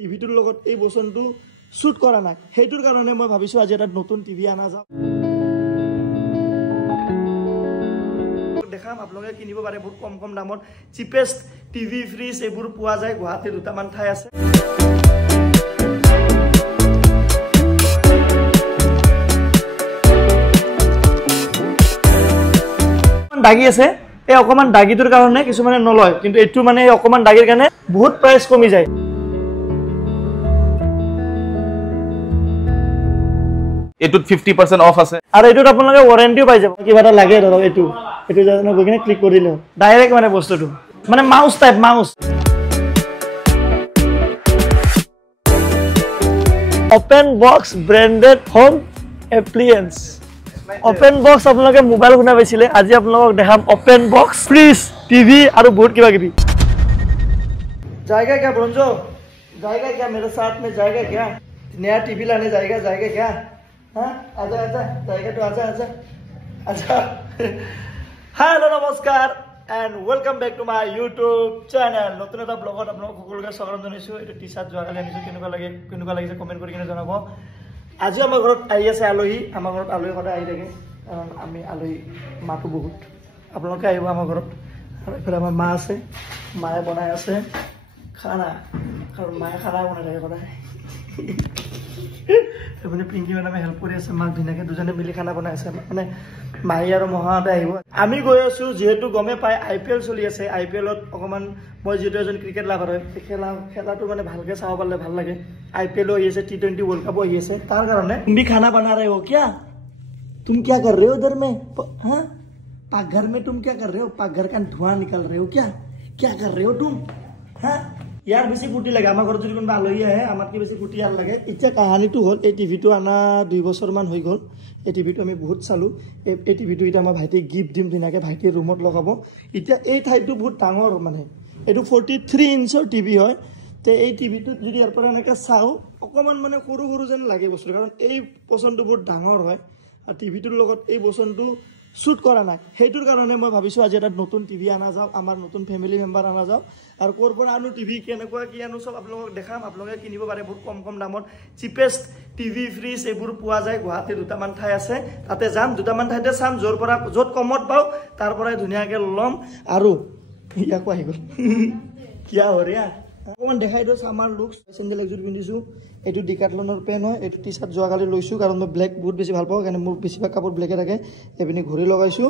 টিভিটোৰ লগত এই বচনটো শুট কৰা নাই হেইটোৰ কাৰণে মই ভাবিছো আজি এটা নতুন টিভি আনা যাও দেখাম আপোনালোকে কিনিব পাৰে বহুত কম কম দামত চিপেষ্ট টিভি ফ্ৰিজ এবোৰ পোৱা যায় গুৱাহাটীৰ দুটামান ঠাই আছে দাগি আছে এই অকমান দাগিটোৰ কাৰণে কিছুমানে নলয় কিন্তু এটু মানে অকমান দাগিৰ কাৰণে বহুত প্ৰাইস কমি যায় এটুত 50% অফ আছে আৰু এটুত আপোনালোকে ওয়াৰেন্টিও পাই যাব কিবা এটা লাগে ধৰক এটু জানো গকিনে ক্লিক কৰিলে ডাইৰেক্ট মানে বস্তুটো মানে mouse type mouse open box branded home অ্যাপ্লিয়েন্স open box আপোনালোকে মোবাইল শুনা পাইছিলে আজি আপোনালোকক দেখাম ওপেন বক্স ফ্ৰিজ টিভি আৰু বহুত কিবা কিবি जाएगा क्या ब्रोंजो जाएगा क्या मेरे साथ में जाएगा क्या नया टीवी लाने जाएगा क्या हाँ आजा आजा जाएगा तो आजा आजा आजा हेलो नमस्कार and welcome back to my YouTube channel नतुन এটা ব্লগত আপোনাক সকলোকে স্বাগতম জনাইছো এটা টি-শার্ট জোৱাকালি আনিছো কেনেকুৱা লাগিছে কমেন্ট কৰি কিনে জনাব আজি আমাৰ ঘৰত আহি আছে আলহী আমাৰ ঘৰত আলহী সদায় আহি থাকে কাৰণ আমি আলহী মাতো বহুত আপোনালোকে আহিব আমাৰ ঘৰত আৰু এফালে আমাৰ মা আছে মায়ে বনাই আছে খানা কাৰণ মায়ে খানা বনাই থাকে সদায় এপিনে পিংকি মেডামে হেল্প কৰি আছে মাক ধুনীয়াকে দুজনে মিলি খানা বনাই আছে মানে মাই আৰু মহাতে আহিব আমি গৈ আছো যেহেতু গমে পাই আইপিএল চলি আছে আইপিএলত অকমান মই যেটো এজন ক্ৰিকেট লাভাৰ হয় খেলাটো মানে ভালকে চাব পালে ভাল লাগে आईपीएल हो ये से टी20 वर्ल्ड कप हो ये से तार कारण तुम भी खाना बना रहे हो क्या तुम क्या कर रहे हो उधर में हाँ पाकघर में तुम क्या कर रहे हो पाकघर का धुआं निकल रहे हो क्या कर रहे हो तुम हाँ यार बेसि फुर्ती लगे आमार घरत যদি কোনবা আলহী আহে আমাতকে বেছি ফুৰ্তি আৰ লাগে ইচ্ছা কাহিনীটো হল এই টিভিটো আনা 2 বছৰ মান হৈ গল এই টিভিটো আমি বহুত চালু এই টিভিটো এটা আমাৰ ভাইটি গিফট দিম দিনাকে ভাইটিৰ ৰুমত লগাব ইটা এই ঠাইটো বহুত ডাঙৰ মানে এটো 43 ইঞ্চৰ টিভি হয় তে এই টিভিটো যদি ইয়াৰ পৰা এনেকা চাও অকমান মানে সৰু সৰু যেন লাগে বস্তু কাৰণ এই পছন্দটো বহুত ডাঙৰ হয় আৰু টিভিটোৰ লগত এই বছনটো শুট কৰা নাই হেইটোৰ কাৰণে মই ভাবিছো আজি এটা নতুন টিভি আনা যাও আমাৰ নতুন ফ্যামিলি মেম্বাৰ আনা যাও আৰু কোৰ পৰা আনো টিভি কেনেকুৱা কি আনো সব আপোনালোকক দেখাম আপোনালোকে কিনিব পাৰে বহুত কম কম দামত চিপেষ্ট টিভি ফ্ৰিজ এবোৰ পোৱা যায় গুৱাহাটীৰ দুটামান ঠাই আছে তাতে যাম দুটামান ঠাইতে চাম জোৰ পৰা যত কমত পাও তাৰ পৰাই ধুনীয়াকে লম আৰু ইয়াকো আহি গল কিয়া हो रे অকমান দেখাই দিছ আমাৰ লুকস চেন্ডেল একজোৰ পিন্ধিছো এটো ডিকাটলনৰ পেন হয় এটো টি-শাৰ্ট জোৱাকালি লৈছো কাৰণ মই ব্ল্যাক বহুত বেছি ভাল পাওঁ কাৰণে মোৰ বেছিভাগ কাপোৰ ব্ল্যাকে থাকে এপিনি ঘড়ী লগাইছো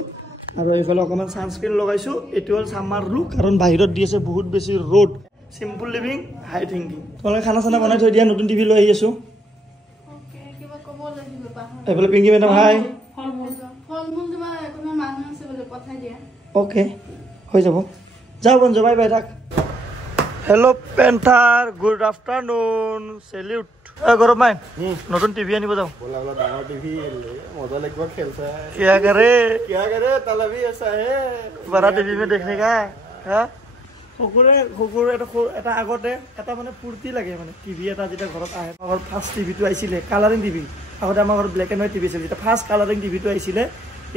আৰু এইফালে অকমান সানস্ক্ৰিন লগাইছো এটো হল সামাৰ লুক কাৰণ বাহিৰত দি আছে বহুত বেছি ৰ'দ সিম্পল লিভিং হাই থিংকিং তোমালোকে খানা চানা বনাই থৈ দিয়া নতুন টিভি লৈ আহি আছো ওকে কিবা কব লাগিব পাহৰ এইফালে পিংকি মেডাম হাই ফলমূল দিবা কোনো মানুহ আছে বলে পঠাই দিয়া ওকে হৈ যাব যাও বন্ধু বাই বাই থাক hello panther good afternoon salute Gaurav भाई नतुन टीवी आनिब जाओ बोला बोला डांगर टीवी मजा लगवा खेलता है क्या करे ताला भी ऐसा है बड़ा टीवी में देखने का हां कुकुरे এটা আগতে এটা মানে পূৰ্তি লাগে মানে টিভি এটা যেটা ঘৰত আহে আমাৰ ফাৰ্স্ট টিভিটো আইছিলে কালাৰিং টিভি আগতে আমাৰ ঘৰত ব্ল্যাক এন্ড হোৱাইট টিভি আছিল যেটা ফাৰ্স্ট কালাৰিং টিভিটো আইছিলে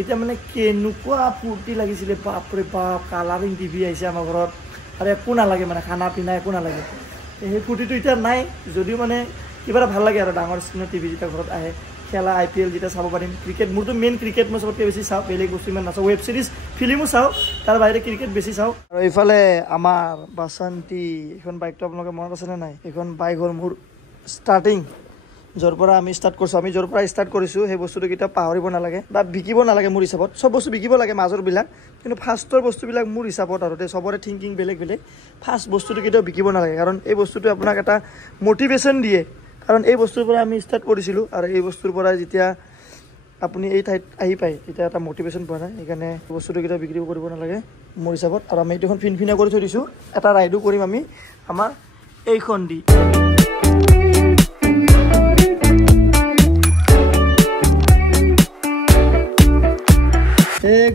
এটা মানে কেনুকুৱা পূৰ্তি লাগিছিলে বাপ ৰে বাপ কালাৰিং টিভি আইছে আমাৰ ঘৰত আরে একো না লাগে মানে খানা পিনা একো না লাগে এই ফুটিটো এটা নাই যদিও মানে কিবা ভাল লাগে আৰু ডাঙৰ স্ক্ৰিনৰ টিভি যেটা ঘৰত আহে খেলা আইপিএল যেটা চাব পাৰিম ক্ৰিকেট মোৰটো মেইন ক্ৰিকেট মই সবতকৈ বেছি চাও বেলেগ বস্তু ইমান নাচাও ওয়েব সিৰিজ ফিল্মও চাও তাৰ বাহিৰে ক্ৰিকেট বেছি চাও আৰু ইফালে আমাৰ বাসন্তী এখন বাইকটো আপোনালোকে মনত আছে নে নাই এখন বাইক হ'ল মোৰ ষ্টাৰ্টিং জৰ পৰা আমি ষ্টাৰ্ট কৰিছো আমি জৰ পৰা ষ্টাৰ্ট কৰিছো সেই বস্তুটো কিটা পাহৰিব নালাগে বা বিকিব নালাগে মোৰ হিচাপত সব বস্তু বিকিব লাগে মাজৰ বিলাক কিন্তু ফাৰ্ষ্টৰ বস্তুবিলাক মোৰ হিচাপত আৰু তে সবৰে থিংকিং বেলেগ বেলেগ ফাৰ্ষ্ট বস্তুটো কিটা বিকিব নালাগে কাৰণ এই বস্তুটো আপোনাক এটা মোটিভেশন দিয়ে কাৰণ এই বস্তুৰ পৰা আমি ষ্টাৰ্ট কৰিছিলো আৰু এই বস্তুৰ পৰা যেতিয়া আপুনি এই ঠাইত আহি পায় এটা এটা মোটিভেশন পোৱা যায় সেইকাৰণে বস্তুটো কিটা বিক্ৰী কৰিব নালাগে মোৰ হিচাপত আৰু আমি এইখন ফিনফিনা কৰি থৈ দিছো এটা ৰাইডো কৰিম আমি আমাৰ এইখন দি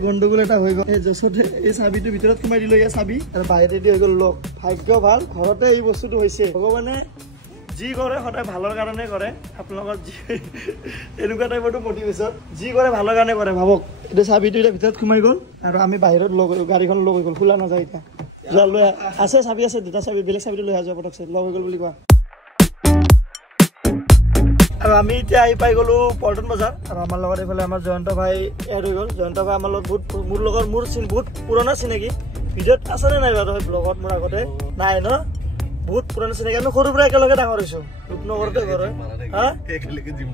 গন্ডগোল এটা হৈ গল এই জসতে এই চাবিটো ভিতৰত কমাই দিলো এই চাবি আৰু বাহিৰে দি হৈ গল লক ভাগ্য ভাল ঘৰতে এই বস্তুটো হৈছে ভগৱানে যি কৰে সদায় ভালৰ কাৰণে কৰে আপোনালোকৰ এনেকুৱা টাইপৰটো মোটিভেশন যি কৰে ভালৰ কাৰণে কৰে ভাবক এটা চাবিটো এটা ভিতৰত কমাই গল আৰু আমি বাহিৰত লগ গাড়ীখন লগ হৈ গল খোলা নাযায় এটা যোৱা লৈ আছে চাবি আছে দুটা চাবি বেলেগ চাবিটো লৈ আহা যোৱা পটকছে লগ হৈ গল বুলি কোৱা আৰু আমি এতিয়া আহি পাই গ'লো পল্টন বজাৰ আৰু আমাৰ লগত এইফালে আমাৰ জয়ন্ত ভাই এড হৈ গ'ল জয়ন্ত ভাই আমাৰ লগত মোৰ বহুত পুৰণা চিনাকি ভিডিঅ'ত আছেনে নাই বাৰু ব্লগত মোৰ আগতে নাই ন বহুত পুৰণা চিনাকি আমি সৰুৰ পৰা একেলগে ডাঙৰ হৈছোঁ ৰূপনগৰতে ঘৰ হয়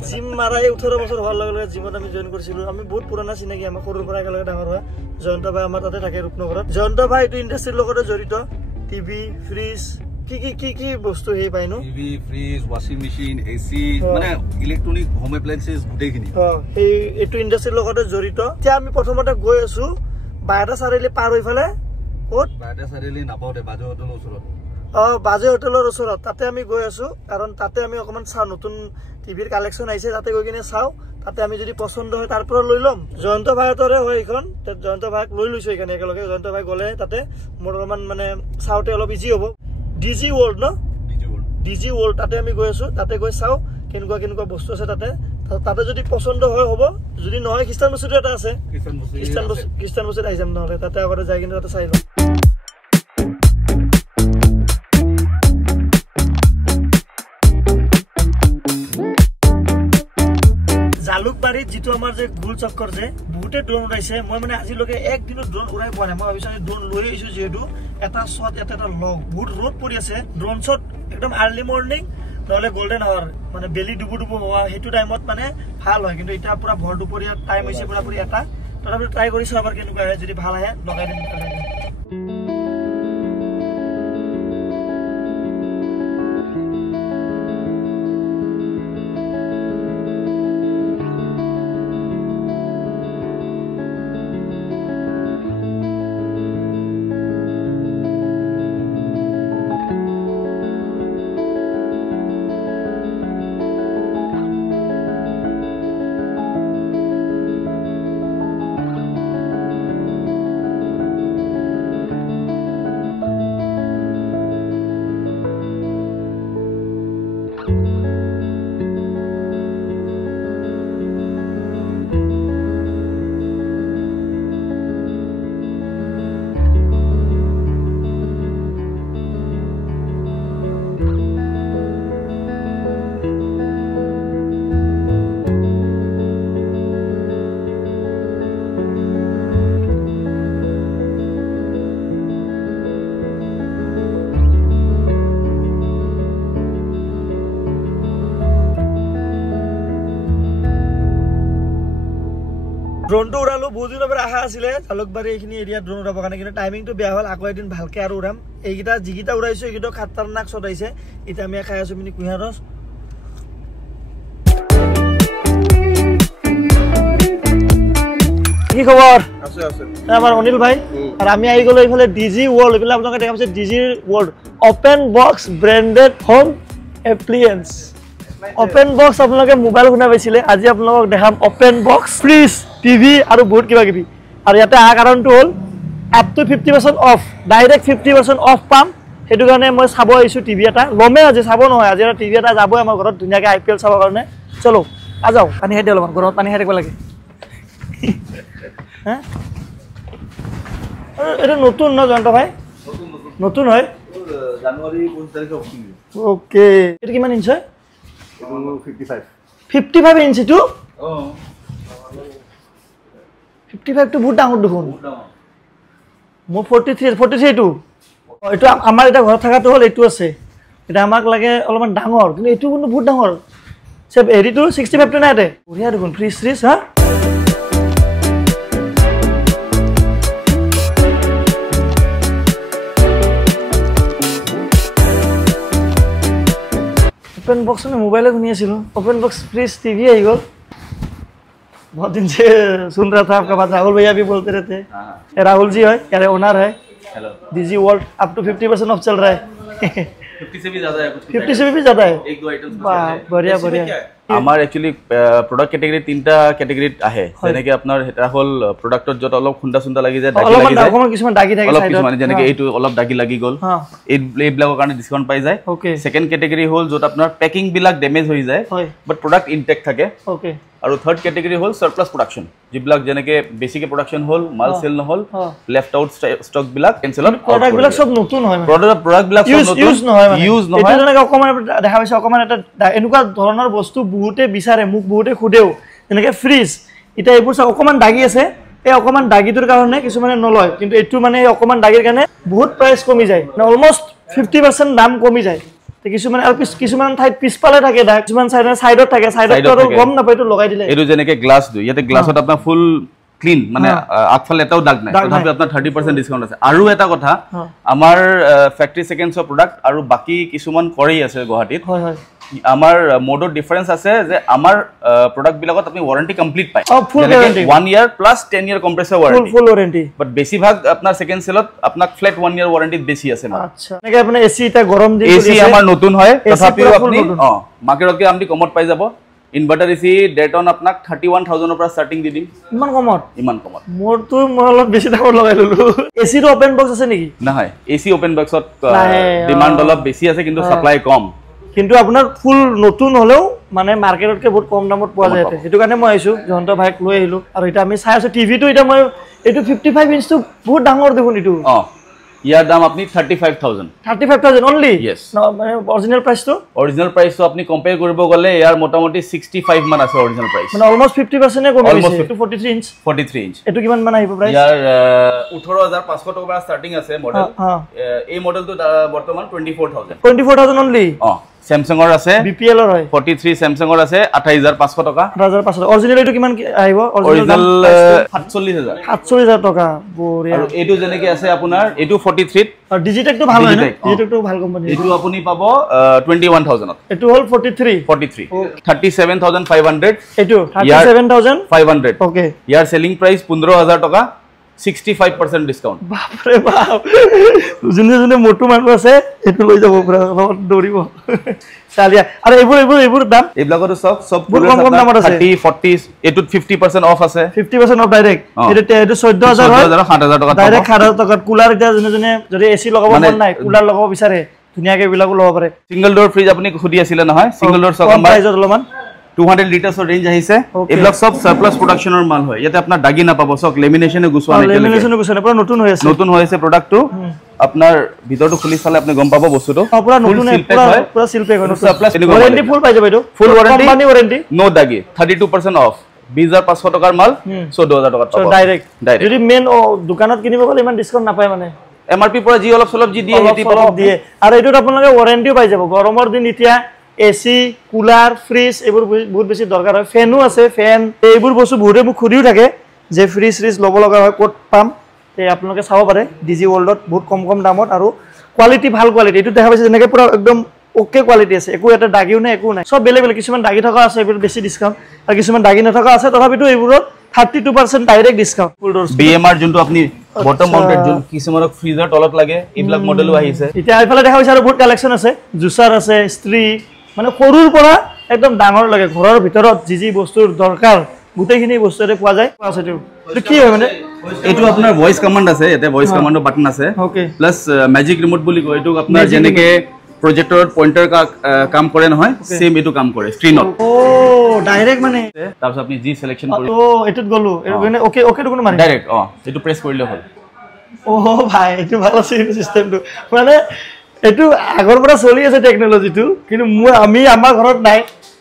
জিম মাৰাই 18 বছৰ হোৱাৰ লগে লগে জিমত আমি জইন কৰিছিলোঁ আমি বহুত পুৰণা চিনাকি আমাৰ সৰুৰ পৰা একেলগে ডাঙৰ হোৱা জয়ন্ত ভাই আমাৰ তাতে থাকে ৰূপনগৰত জয়ন্ত ভাই এইটো ইণ্ডাষ্ট্ৰীৰ লগতে জড়িত টিভি ফ্ৰিজ কি বস্তু হেই পাই নো TV fridge washing machine AC মানে ইলেক্ট্ৰনিক হোম এপ্লায়েন্সেস গুটেইখিনি এই এইটো ইণ্ডাষ্ট্ৰীৰ লগতে জড়িত এতিয়া আমি প্ৰথমতে গৈ আছো বাইটা চাৰিলি পাৰ হৈ ফালে ক'ত বাইটা চাৰিলি নাপাওতে বাজে হোটেলৰ ওচৰত বাজে হোটেলৰ ওচৰত তাতে আমি গৈ আছো কাৰণ তাতে আমি অকমান চাওঁ নতুন টিভিৰ কালেকশ্যন আহিছে তাতে গৈ কিনে চাওঁ তাতে আমি যদি পছন্দ হয় তাৰ পৰা লৈ ল'ম জয়ন্ত ভাইতৰে হয় এইখন জয়ন্ত ভাইক লৈ লৈছো এইখানে একেলগে জয়ন্ত ভাই গ'লে তাতে মোৰ অলপমান মানে চাওঁতে অলপ ইজি হ'ব ডিজি ৱৰ্ল্ড ন ডিজি ৱৰ্ল্ড তাতে আমি গৈ আছো তাতে গৈ চাওঁ কেনেকুৱা বস্তু আছে তাতে যদি পছন্দ হয় হ'ব যদি নহয় খ্ৰীষ্টান বস্তুটো এটা আছে খ্ৰীষ্টান বস্তুত আহি যাম নহ'লে তাতে আগতে যাই কিনে তাতে চাই ল'ম জালুকবাৰীত যিটো আমাৰ যে গোল চক্কৰ যে বহুতে ড্ৰোন উৰাইছে মই মানে আজিলৈকে একদিনত ড্ৰোন উৰাই পোৱা নাই মই ভাবিছো ড্ৰোন লৈ আহিছো যিহেতু এটা শ্বট এটা লগ বহুত ৰ'দ পৰি আছে ড্ৰোন শ্বট একদম আৰ্লি মৰ্নিং নহ'লে গল্ডেন আৱাৰ মানে বেলি ডুবু হোৱা সেইটো টাইমত মানে ভাল হয় কিন্তু এতিয়া পুৰা ভৰ দুপৰীয়া টাইম হৈছে পুৰাপুৰি এটা তথাপিও ট্ৰাই কৰিছো এবাৰ কেনেকুৱা আহে যদি ভাল আহে লগাই দিম ড্ৰোনটো উৰালো বহুত দিনৰ পৰা আশা আছিলে জালুকবাৰী এইখিনি এৰিয়াত ড্ৰোন উৰাবৰ কাৰণে কিন্তু টাইমিংটো বেয়া হ'ল আকৌ এদিন ভালকে আৰু উৰাম এইকেইটা যিকেইটা উৰাইছো এইকেইটা খাতাৰনাক চলাইছে এতিয়া আমি খাই আছো মিনি কুঁহিয়াৰ ৰস কি খবৰ আমাৰ অনিল ভাই আৰু আমি আহি গ'লো এইফালে ডিজি ৱৰ্ল্ড এইফালে আপোনালোকে দেখা পাইছে Digi World open box branded home appliance open box আপোনালোকে মোবাইল শুনা পাইছিলে আজি আপোনালোকক দেখাম অপেন বক্স ফ্ৰিজ টিভি আৰু বহুত কিবা কিবি আৰু ইয়াতে অহা কাৰণটো হ'ল up to 50% of direct 50% of পাম সেইটো কাৰণে মই চাব আহিছোঁ টিভি এটা ল'মে আজি চাব নহয় আজি এটা টিভি এটা যাবই আমাৰ ঘৰত ধুনীয়াকৈ IPL চাবৰ কাৰণে চলো আজাও পানী খাই দিওঁ অলপমান ঘৰত পানী খাই থাকিব লাগে হা এটা নতুন ন জয়ন্ত ভাই নতুন হয় জানুৱাৰী 25 তাৰিখে অপেনিং ওকে এটা কিমান ইঞ্চ হয় 55 ইঞ্চিটো 55 টো বহুত ডাঙৰ দেখোন মোৰ 43 টো এইটো আমাৰ এটা ঘৰত থকাটো হ'ল এইটো আছে এটা আমাক লাগে অলপমান ডাঙৰ কিন্তু এইটো কিন্তু বহুত ডাঙৰ সব হেৰিটো 65 টো নাই দে বঢ়িয়া দেখোন ফ্ৰিজ হা ओपन बॉक्स में मोबाइल सुनी ओपन बॉक्स फ्रिज टीवी आई गो बहुत दिन से सुन रहा था आपका बात राहुल भैया भी बोलते रहते हैं राहुल जी है यार ओनर है hello Digi World up to 50% off चल रहा है 50 से भी ज्यादा है 50 से भी ज्यादा है एक दो आइटम्स बढ़िया बढ़िया আমাৰ একচুয়ালি প্ৰডাক্ট ক্যাটেগৰি তিনটা ক্যাটেগৰিত আহে যেনেকৈ আপোনাৰ এটা হ'ল প্ৰডাক্টত যত অলপ খুন্দা সুন্দা লাগি যায় দাগি লাগি যায় অলপ কিছুমান দাগি থাকে অলপ কিছুমান যেনেকৈ এইটো অলপ দাগি লাগি গ'ল এইবিলাকৰ কাৰণে ডিসকাউন্ট পাই যায় সেকেন্ড ক্যাটেগৰি হ'ল যত আপোনাৰ পেকিং বিলাক ড্যামেজ হৈ যায় বাট প্ৰডাক্ট ইনটেক্ট থাকে আৰু থাৰ্ড কেটেগৰী হ'ল সাৰপ্লাস প্ৰডাকশন যিবিলাক যেনেকে বেছিকে প্ৰডাকশন হ'ল মাল সেল নহল লেফট আউট ষ্টক বিলাক কেনসেল প্ৰডাক্ট বিলাক সব নতুন হয় প্ৰডাক্ট বিলাক সব নতুন ইউজ নহয় এটা যেনেকে অকমান দেখা পাইছে অকমান এটা এনেকুৱা ধৰণৰ বস্তু বহুতে বিচাৰে মোক বহুতে খুদেও যেনেকে ফ্ৰিজ এটা এইবোৰ অকমান দাগি আছে এই অকমান দাগিটোৰ কাৰণে কিছুমানে নলয় কিন্তু এটো মানে অকমান দাগিৰ কাৰণে বহুত প্ৰাইস কমি যায় মানে অলমোস্ট 50% দাম কমি যায় কিছুমান আৰু কিছুমান ঠাইত পিছপালে থাকে দাগ কিছুমান সাইডত থাকে সাইডত আৰু গম নাপায় তো লগাই দিলে এটো যেনেকে গ্লাস দুই ইয়াতে গ্লাছত আপোনাৰ ফুল ক্লিন মানে আগফালে এটাও দাগ নাই তথাপি আপোনাৰ 30% ডিসকাউন্ট আছে আৰু এটা কথা আমাৰ ফ্যাক্টৰি সেকেন্ডছৰ প্ৰডাক্ট আৰু বাকি কিছুমান কৰি আছে গুৱাহাটীত হয় হয় আমাৰ মোডৰ ডিফাৰেন্স আছে যে আমাৰ প্ৰডাক্ট বিলাকত আপুনি ওয়াৰেন্টি কমপ্লিট পায় ফুল গ্যাৰান্টি 1 ইয়াৰ প্লাস 10 ইয়াৰ কম্প্ৰেসৰ ওয়াৰেন্টি ফুল ওয়াৰেন্টি বাট বেছি ভাগ আপোনাৰ সেকেন্ড সেলত আপোনাক ফ্ল্যাট 1 ইয়াৰ ওয়াৰেন্টি বেছি আছে মানে আচ্ছা এনেকে আপুনি এসি এটা গৰম দি এসি আমাৰ নতুন হয় তথাপি আপুনি মাৰ্কেটত কি আপনি কমত পাই যাব ইনভাৰ্টাৰ এসি ডেটন আপনাক 31000 এৰ পৰা স্টাৰ্টিং দি দিম ইমান কমত মোৰ তো মই অলপ বেছি দামত লগাই ললো এসি ৰ ওপেন বক্স আছে নেকি নহয় এসি ওপেন বক্সত ডিমান্ড অলপ বেছি আছে কিন্তু সাপ্লাই কম কিন্তু আপোনাৰ ফুল নতুন হলেও মানে মাৰ্কেটতকে বহুত কম দামত পোৱা যায় এটো কাৰণে মই আইছো জয়ন্ত ভাইক লৈ আহিলো আৰু এটা আমি চাই আছো টিভি টো এটা মই এটো 55 ইঞ্চ তো বহুত ডাঙৰ দেখোন এটো ইয়াৰ দাম আপনি 35000 only yes মানে অৰিজিনাল প্ৰাইস তো আপনি কম্পেয়াৰ কৰিব গলে ইয়াৰ মোটামুটি 65 মান আছে অৰিজিনাল প্ৰাইস মানে অলমোস্ট 50% কমি গৈছে এটো 43 ইঞ্চ এটো কিমান মান আহিব প্ৰাইস ইয়াৰ 18500 টকা স্টাৰ্টিং আছে মডেল এই মডেলটো বৰ্তমান 24000 only Samsung or আছে BPL or 43 Samsung or আছে 28500 টাকা 28500 অরিজিনাল এটো কিমান আহিব অরিজিনাল 47000 টাকা বঢ়িয়া আৰু এটো যেনেকে আছে আপোনাৰ এটো 43 আৰু ডিজিটেক তো ভাল হয় না ডিজিটেক তো ভাল কোম্পানী এটো আপুনি পাব 21000 ত এটো হল 43 37500 এটো 37500 ওকে ইয়াৰ সেলিং প্ৰাইস 15000 টাকা 65% ডিসকাউন্ট বাপৰে বাপ জুনে মোটু মানুহ আছে এটো লৈ যাব পুৰা দৌৰিব চালিয়া আৰু এইবোৰ দাম এইবিলাকৰ সব কম দামত আছে 30 40 এটো 50% অফ আছে 50% অফ ডাইৰেক্ট এটো 14000 হয় 7000 টাকা ডাইৰেক্ট 7000 টাকা কুলাৰ এটা জনে যদি এসি লগাব মন নাই কুলাৰ লগাব বিচাৰে ধুনিয়াকে বিলাকো লগাব পাৰে সিঙ্গল ডোৰ ফ্ৰিজ আপুনি খুদি আছিল নহয় সিঙ্গল ডোৰ সব আমাৰ প্ৰাইজত অলমান 200 লিটাৰছ ৰেঞ্জ আহিছে এইবিলাক সব সাৰপ্লাস প্ৰডাকশনৰ মাল হয় ইয়াতে আপোনাৰ দাগি না পাব সব লেমিনেশনে গুছোৱা নাই লেমিনেশনে গুছোৱা নাই পুৰা নতুন হৈ আছে প্ৰডাক্টটো আপোনাৰ ভিতৰটো খুলি চালে আপুনি গম পাব বস্তুটো পুৰা নতুন পুৰা সিল পেক হয় ওয়ারেন্টি ফুল পাই যাব এটো ফুল company warranty no Dagi 32% of 20500 টকাৰ মাল 14000 টকাত পাব ডাইৰেক্ট যদি মেন দোকানত কিনিব গলে ইমান ডিসকাউন্ট নাপায় মানে এমআৰপি পৰা জি অলপ সলপ জি দিয়ে হেতি পাব দিয়ে আৰু এটোত আপোনালোকে ওয়াৰেন্টিও পাই যাব গৰমৰ দিন এতিয়া এসি কুলাৰ ফ্ৰিজ এবোৰ বহুত বেছি দৰকাৰ হয় ফেনও আছে ফেন এইবোৰ বস্তু বহুতে মোক খুদিও থাকে যে ফ্ৰিজ লব লগা হয় কোট পাম তে আপোনালোকে চাব পাৰে ডিজি ওয়াৰ্ল্ডত বহুত কম দামত আৰু কোৱালিটি ভাল কোৱালিটি এটো দেখা পাইছে যেনেকে পুৰা একদম ওকে কোৱালিটি আছে একো এটা দাগিও নাই একো নাই সব বেলেগ কিছুমান দাগি থকা আছে এইবোৰ বেছি ডিসকাউন্ট আৰু কিছুমান দাগি নথকা আছে তথাপিতো এইবোৰত 32% ডাইৰেক্ট ডিসকাউন্ট ফুল ডোৰ বিএমআৰ যোনটো আপনি বটম মাউন্টেড যোন কিছুমানক ফ্ৰিজৰ তলত লাগে এইবিলাক মডেলও আহিছে এতিয়া এইফালে দেখা পাইছে আৰু বহুত কালেকচন আছে জুসাৰ আছে স্ত্ৰী মানে সৰুৰ পৰা একদম ডাঙৰ লাগে ঘৰৰ ভিতৰত যি বস্তুৰ দৰকাৰ গুটেখিনি বস্তুৰে পোৱা যায় আছে এটো কি হয় মানে এটো আপোনাৰ ভয়েস কমান্ড আছে এতে ভয়েস কমান্ডৰ বাটন আছে প্লাস ম্যাজিক ৰিমোট বুলি কয় এটো আপোনাৰ যেনেকে প্ৰজেক্টৰত পইন্টাৰ কাম কৰে নহয় সেম এটো কাম কৰে স্ক্ৰিনত ডাইৰেক্ট মানে তাৰপিছত আপুনি জি সিলেকশন কৰি এটোত গলো এটো মানে ওকে তো কোনো মানে ডাইৰেক্ট এটো প্ৰেছ কৰিলে হ'ল ভাই এটো ভাল সিস্টেমটো মানে এটো আগৰ পৰা চলি আছে টেকনলজিটো কিন্তু আমি আমাৰ ঘৰত নাই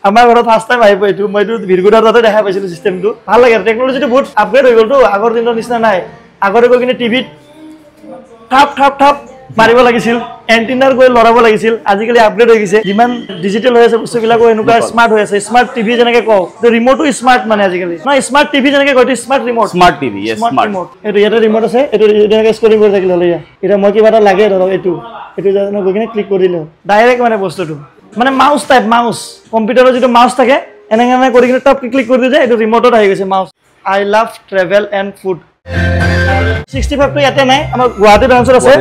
আমাৰ ঘৰত ফাৰ্স্ট টাইম আহিব এটো মইটো ভিৰগুডাৰ তাতে দেখা পাইছিলো সিস্টেমটো ভাল লাগে টেকনলজিটো বহুত আপগ্ৰেড হৈ গলটো আগৰ দিনৰ নিচিনা নাই আগৰে গৈ কিনে টিভিত ঠাপ মাৰিব লাগিছিল এন্টিনাৰ গৈ লৰাব লাগিছিল আজিকালি আপগ্ৰেড হৈ গৈছে যিমান ডিজিটেল হৈ আছে বস্তুবিলাকো এনেকুৱা স্মাৰ্ট হৈ আছে স্মাৰ্ট টিভি যেনেকে কও তো ৰিমোটো স্মাৰ্ট মানে আজিকালি না স্মাৰ্ট টিভি যেনেকে কয় তো স্মাৰ্ট টিভি ইয়েস স্মাৰ্ট এটো ইয়াতে ৰিমোট আছে এটো এনেকে স্ক্ৰলিং কৰি থাকিলে হলে এটা মই কিবা এটা লাগে ধৰক এটো জানো গৈ কিনে ক্লিক কৰিলে ডাইৰেক্ট মানে বস্তুটো মানে মাউস টাইপ মাউস কম্পিউটাৰৰ যেটো মাউস থাকে এনেকে কৰি কিনে টপ ক্লিক কৰি দিলে এটো ৰিমোটত আহি গৈছে mouse I love travel and food 65 তো ইয়াতে নাই আমাৰ গুৱাহাটী ব্ৰাঞ্চত আছে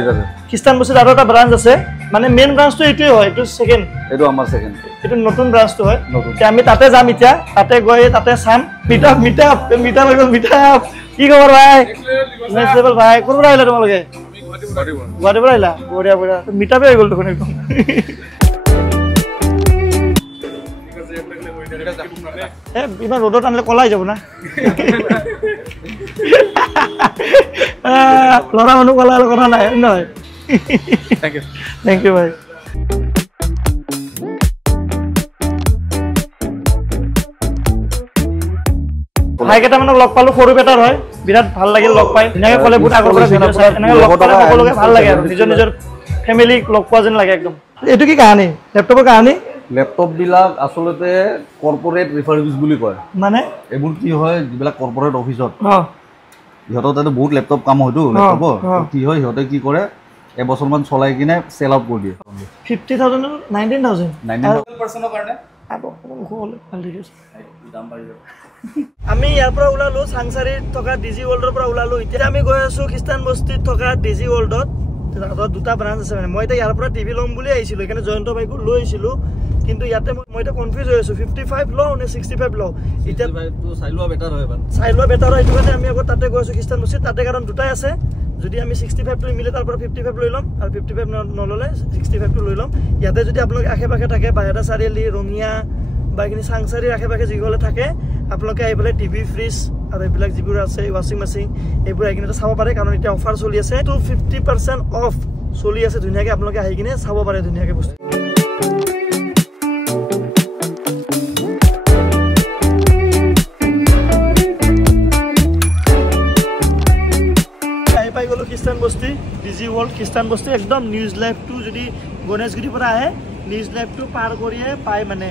খ্ৰীষ্টান বস্তুৰ আৰু এটা ব্ৰাঞ্চ আছে মানে মেইন ব্ৰাঞ্চটো এইটোই হয় এটো সেকেন্ড এটো আমাৰ সেকেন্ড এটো নতুন ব্ৰাঞ্চটো হয় তে আমি তাতে যাম এতিয়া তাতে গৈ তাতে চাম মিটা কি খবৰ ভাই নেক্সট লেভেল ভাই কোন পৰা আহিলা তোমালোকে গুৱাহাটী পৰা আহিলা বঢ়িয়া মিটাপে হৈ গ'ল দেখোন একদম ইমান ৰ'দত আনিলে কলাই যাব না ল'ৰা মানুহ কলা কথা নাই নহয় থেংক ইউ ভাই ভাই কেইটামানক লগ পালো সৰু বেটাৰ হয় বিৰাট ভাল লাগিল লগ পাই এনেকৈ ক'লে বহুত আগৰ পৰা ভিডিঅ' চাই এনেকৈ লগ পালে সকলোকে ভাল লাগে আৰু নিজৰ নিজৰ ফেমিলিক লগ পোৱা যেন লাগে একদম এইটো কি কাহিনী লেপটপৰ কাহিনী লেপটপ বিলাক আসলতে কৰ্পোৰেট ৰিফাৰবিছ বুলি কয় মানে এইবোৰ কি হয় যিবিলাক কৰ্পোৰেট অফিচত সিহঁতৰ তাতে বহুত লেপটপ কাম হয়তো লেপটপৰ কি হয় সিহঁতে কি কৰে এবছৰমান চলাই কিনে চেল আউট কৰি দিয়ে 50,000 19,000 19% কাৰণে আমি ইয়াৰ পৰা ওলালো চাংচাৰীত থকা ডিজি ৱৰ্ল্ডৰ পৰা ওলালো এতিয়া আমি গৈ আছো খ্ৰীষ্টান বস্তিত থকা ডিজি ৱৰ্ল্ডত তাত দুটা ব্ৰাঞ্চ আছে মানে মই এতিয়া ইয়াৰ পৰা টিভি ল'ম বুলি আহিছিলো সেইকাৰণে জয়ন্ত ভাইকো লৈ আহিছিলো কিন্তু ইয়াতে মই এতিয়া কনফিউজ হৈ আছো 55 লওঁ নে 65 লওঁ এতিয়া চাই লোৱা বেটাৰ হয় এইটো কাৰণে আমি আকৌ তাতে গৈ আছো খ্ৰীষ্টান বস্তিত তাতে কাৰণ দুটাই আছে যদি আমি 65 টো মিলে তাৰ পৰা 55 লৈ ল'ম আৰু 55 নললে 65 টো লৈ ল'ম ইয়াতে যদি আপোনালোকে আশে পাশে থাকে বাহেৰা চাৰিআলি ৰঙিয়া বা এইখিনি চাংচাৰীৰ আশে পাশে যিসকলে থাকে আপোনালোকে আহি পেলাই টিভি ফ্ৰিজ আৰু এইবিলাক যিবোৰ আছে ৱাশ্বিং মেচিন এইবোৰ আহি কিনে চাব পাৰে কাৰণ এতিয়া অফাৰ চলি আছে তো 50% অফ চলি আছে ধুনীয়াকৈ আপোনালোকে আহি কিনে চাব পাৰে ধুনীয়াকৈ বস্তু পাই গ'লো খ্ৰীষ্টান বস্তি ডিজি ৱৰ্ল্ড খ্ৰীষ্টান বস্তি একদম নিউজ লাইভটো যদি গণেশগুৰিৰ পৰা আহে নিউজ লাইভটো পাৰ কৰিয়ে পায় মানে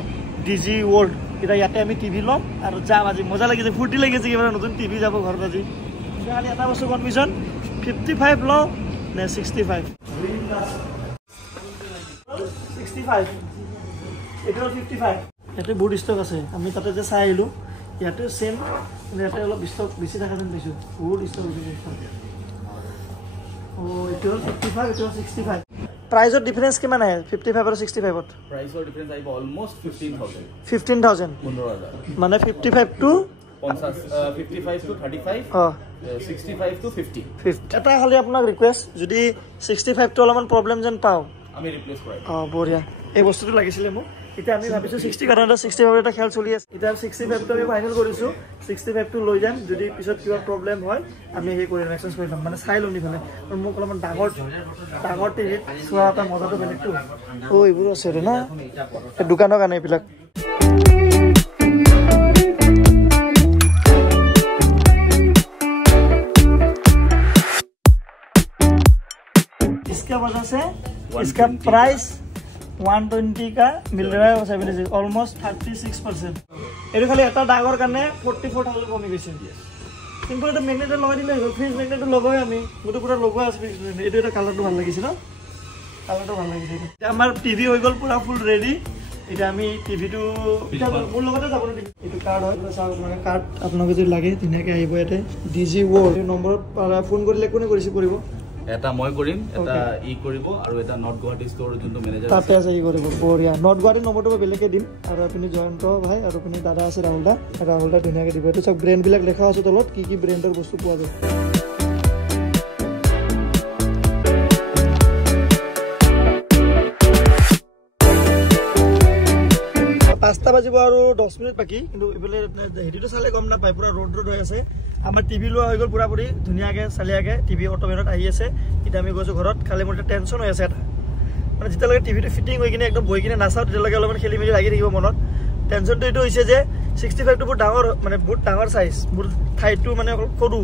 ডিজি ৱৰ্ল্ড এতিয়া ইয়াতে আমি টিভি ল'ম আৰু যাম আজি মজা লাগিছে ফূৰ্তি লাগিছে কিবা নতুন টিভি যাব ঘৰত আজি খালি এটা বস্তু কনফিউজন 55 লওঁ নে 65 এইটো 55 ইয়াতে বহুত ষ্টক আছে আমি তাতে যে চাই আহিলোঁ ইয়াতে চেম ইয়াতে অলপ ষ্টক বেছি থকা যেন পাইছোঁ বহুত ষ্টক বেছি এইটো 55 এইটো 65 প্ৰাইজৰ ডিফাৰেন্স কিমান আহে 55 আৰু 65ত প্ৰাইজৰ ডিফাৰেন্স আহিব অলমোষ্ট 15,000 মানে 55 টু 55 to 35 65 to 50 এটা খালি আপোনাক ৰিকুৱেষ্ট যদি 65 টো অলপমান প্ৰব্লেম যেন পাওঁ আমি ৰিপ্লেস কৰাই বঢ়িয়া এই বস্তুটো লাগিছিলে মোক এতিয়া আমি ভাবিছোঁ 60 কাৰণ 65 এটা খেল চলি আছে এতিয়া 65 টো আমি ফাইনেল কৰিছোঁ 65 টো লৈ যাম যদি পিছত কিবা প্ৰব্লেম হয় আমি সেই কৰি এক্সচেঞ্জ কৰি ল'ম মানে চাই ল'ম নিফালে আৰু মোক অলপমান ডাঙৰ টিভিত চোৱা এটা মজাটো বেলেগটো এইবোৰ আছে না দোকানৰ কাৰণে এইবিলাক इसका वजह से इसका प्राइस 120 का मिल रहा है 76 ऑलमोस्ट 36% এইটো খালি এটা ডাঙৰ কাৰণে 44,000 কমি গৈছে কিন্তু এটা মেগনেটৰ লগাই দিলে ফ্ৰিজ মেগনেটৰ লগাই আমি গোটেই পুৰা লগোৱা আছে এইটো এটা কালাৰটো ভাল লাগিছে ন কালাৰটো ভাল লাগিছে এতিয়া আমাৰ টিভি হৈ গ'ল পুৰা ফুল ৰেডি এতিয়া আমি টিভিটো মোৰ লগতে যাব এইটো কাৰ্ড হয় চাওক আপোনালোকে কাৰ্ড আপোনালোকে যদি লাগে ধুনীয়াকৈ আহিব ইয়াতে ডিজি ৱৰ্ল্ড এই নম্বৰত ফোন কৰিলে কোনে ৰিচিভ কৰিব এটা মই কৰিম এটা ই কৰিব আৰু এটা নট গুৱাহাটী ষ্টৰ যোনটো মেনেজাৰ তাতে আছে ই কৰিব বঢ়িয়া নট গুৱাহাটী নম্বৰটো বেলেগে দিম আৰু আপুনি জয়ন্ত ভাই আৰু আপুনি দাদা আছে ৰাহুল দা ধুনীয়াকৈ দিব এইটো চব ব্ৰেণ্ডবিলাক লেখা আছে তলত কি কি ব্ৰেণ্ডৰ বস্তু পোৱা যায় 5টা বাজিব আৰু 10 মিনিট বাকি কিন্তু এইফালে হেৰিটো চালে গম নাপায় পুৰা ৰ'ড হৈ আছে আমাৰ টিভি লোৱা হৈ গ'ল পুৰাপুৰি ধুনীয়াকৈ চালিয়াকৈ টিভি অট'মেটত আহি আছে এতিয়া আমি গৈছোঁ ঘৰত খালি মোৰ এটা টেনশ্যন হৈ আছে এটা মানে যেতিয়ালৈকে টিভিটো ফিটিং হৈ কিনে একদম বহি কিনে নাচাওঁ তেতিয়ালৈকে অলপমান খেলি মেলি লাগি থাকিব মনত টেনশ্যনটো এইটো হৈছে যে 65টো বহুত ডাঙৰ মানে বহুত ডাঙৰ চাইজ মোৰ ঠাইটো মানে অলপ সৰু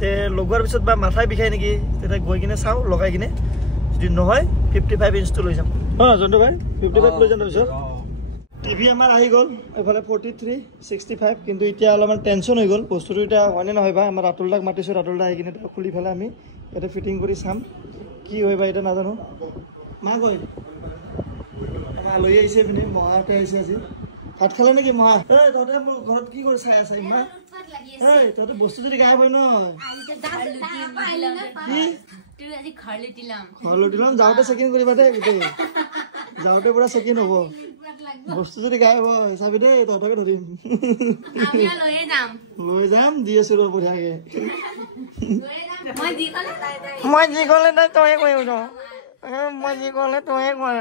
তে লগোৱাৰ পিছত বা মাথাই বিষায় নেকি তেতিয়া গৈ কিনে চাওঁ লগাই কিনে যদি নহয় 55 ইঞ্চটো লৈ যাম জন্তু ভাই 55 লৈ যাম তাৰপিছত টিভি আমাৰ আহি গ'ল এফালে 43 65 কিন্তু এতিয়া অলপমান টেনশ্যন হৈ গ'ল বস্তুটো এতিয়া হয়নে নহয় বা আমাৰ ৰাতুলদাক মাতিছোঁ ৰাতুলদা আহি কিনে খুলি পেলাই আমি ইয়াতে ফিটিং কৰি চাম কি হয় বা এতিয়া নাজানো মা গৈ আলহী আহিছে এইপিনে মহাহঁতে আহিছে আজি ভাত খালে নেকি মহা তহঁতে মোৰ ঘৰত কি কৰি চাই আছে ইমান তহঁতে বস্তু যদি গায়ব হয় নহয় ঘৰ লুটিলাম যাওঁতে চেকিং কৰিবা দেই গোটেই যাওঁতে পুৰা চেকিং হ'ব বস্তু যদি গায়ব হয় চাবি দেই তহঁতকে ধৰিম লৈ যাম দি আছো ৰ বঢ়িয়াকে মই যি ক'লে তাই তয়ে কৈ মই যি ক'লে তয়ে কৈ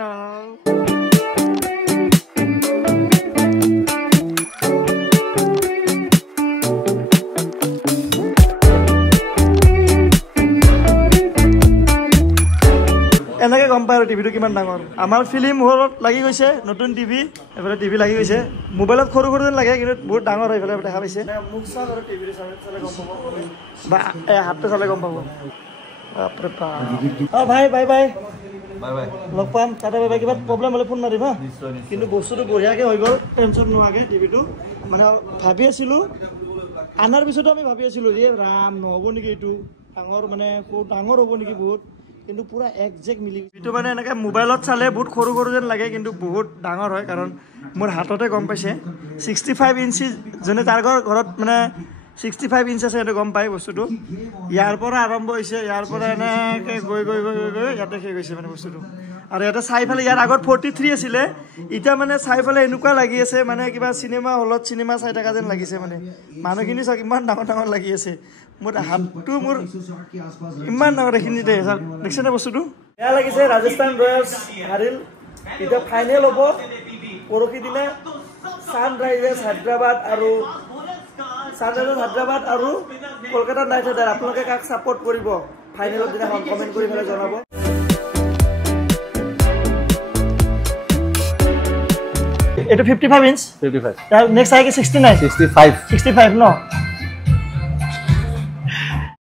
পায় আৰু টিভিটো কিমান ডাঙৰ আমাৰ ফিল্ম হলত লাগি গৈছে নতুন টিভি এফালে টিভি লাগি গৈছে মোবাইলত সৰু সৰু যেন লাগে কিন্তু বহুত ডাঙৰ হৈ পেলাই দেখা পাইছে মুখ চাল আৰু টিভিটো চালে গম পাব বা হাতটো চালে গম পাব বাপৰে বাপ ভাই বাই বাই লগ পাম তাতে বাই কিবা প্ৰব্লেম হ'লে ফোন মাৰিম হা কিন্তু বস্তুটো বঢ়িয়াকৈ হৈ গ'ল টেনশ্যন নোহোৱাকৈ টিভিটো মানে ভাবি আছিলোঁ আনাৰ পিছতো আমি ভাবি আছিলোঁ যে ৰাম নহ'ব নেকি এইটো ডাঙৰ মানে ডাঙৰ হ'ব নেকি বহুত কিন্তু পুৰা একজেক্ট মিলি এইটো মানে এনেকৈ মোবাইলত চালে বহুত সৰু সৰু যেন লাগে কিন্তু বহুত ডাঙৰ হয় কাৰণ মোৰ হাততে গম পাইছে 65 ইঞ্চি যোনে তাৰ ঘৰত মানে 65 ইঞ্চ আছে সেইটো গম পায় বস্তুটো ইয়াৰ পৰা আৰম্ভ হৈছে ইয়াৰ পৰা এনেকৈ গৈ গৈ গৈ গৈ গৈ ইয়াতে শেষ হৈছে মানে বস্তুটো আৰু ইয়াতে চাইফালে ইয়াৰ আগত 43 আছিলে এতিয়া মানে চাইফালে এনেকুৱা লাগি আছে মানে কিবা চিনেমা হলত চিনেমা চাই থকা যেন লাগিছে মানে মানুহখিনি চাওক ইমান ডাঙৰ ডাঙৰ লাগি আছে মোৰ হাতটো মোৰ ইমান ডাঙৰ এইখিনিতে দেখিছেনে বস্তুটো বেয়া লাগিছে ৰাজস্থান ৰয়েলছ হাৰিল এতিয়া ফাইনেল হ'ব পৰহি দিনা ছানৰাইজাৰ্ছ হায়দৰাবাদ আৰু কলকাতা নাইট ৰাইডাৰ আপোনালোকে কাক ছাপোৰ্ট কৰিব ফাইনেলৰ দিনাখন কমেণ্ট কৰি পেলাই জনাব এইটো 55 ইঞ্চ 55 নেক্সট আহি 69 65 ন